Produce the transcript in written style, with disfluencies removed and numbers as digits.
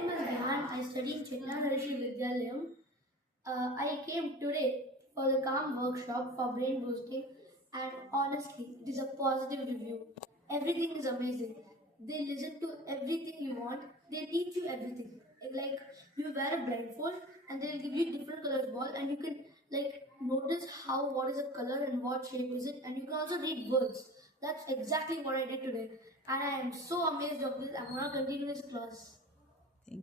name is Vihaan. I study in Chitlanarashi Vidyalayam. I came today for the calm workshop for brain boosting, and honestly, it is a positive review. Everything is amazing. They listen to everything you want. They teach you everything. Like you wear a blindfold, and they'll give you different colors ball, and you can notice how what is a color and what shape is it, and you can also read words. That's exactly what I did today, and I am so amazed of this. I'm gonna continue this class.